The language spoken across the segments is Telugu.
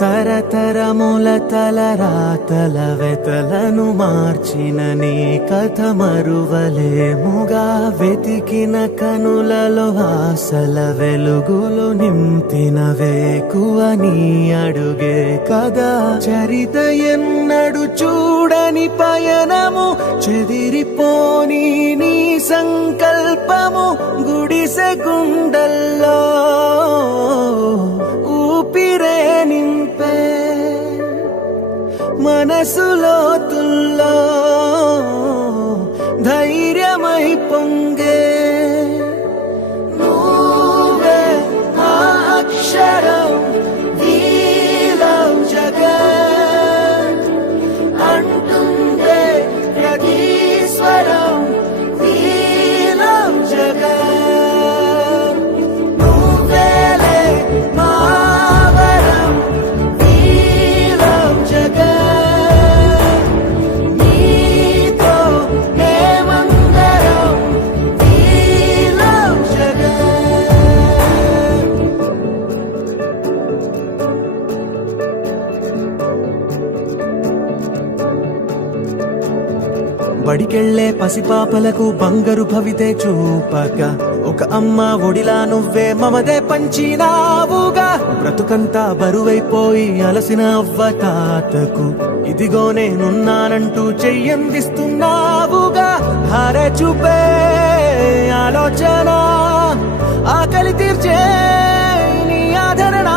తరతరముల తలరాతల వెతలను మార్చిన నీ కథ మరువలేముగా. వెతికిన కనులలో ఆశల వెలుగులు నింపిన వేకువ నీ అడుగే కదా. చరిత ఎన్నడు చూడని పయనము, చెదిరిపోని నీ సంకల్పము. గుడిసె గుండల్లో ఊపిరే నింపే, మనసులో తుల్లో ధైర్యమై పొంగే. నువ్వే మా అక్షరం, we love జగత్ అంటుందే ప్రతి స్వరం. we love జగత్, నువ్వేలే మా వరం. we love జగత్, నీతో మేమందరం. we love జగత్. బడికెళ్లే పసిపాపలకు బంగారు భవితే చూపక, ఒక అమ్మ ఒడిలా నువ్వే మమదే పంచినావుగా. బ్రతుకంతా బరువైపోయి అలసిన అవ్వ తాతకు ఇదిగో నేనున్నానంటూ చెయ్యందిస్తున్నావుగా. హారే చూపే ఆలోచన, ఆకలి తీర్చే నీ ఆదరణ.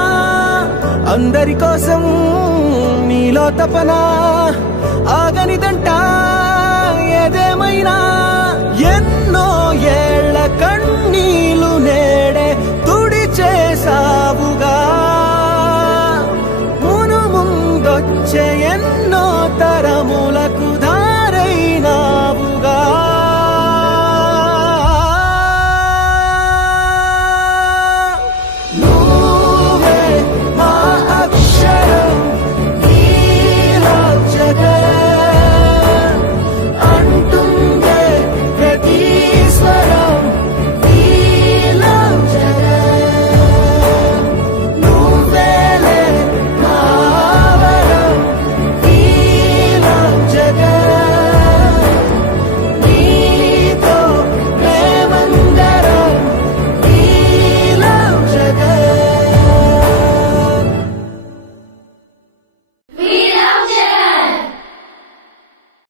అందరి కోసం నీలో తపన, ఆగనిదంట ఏదేమైనా. ఎన్నో ఏళ్ల కన్నీ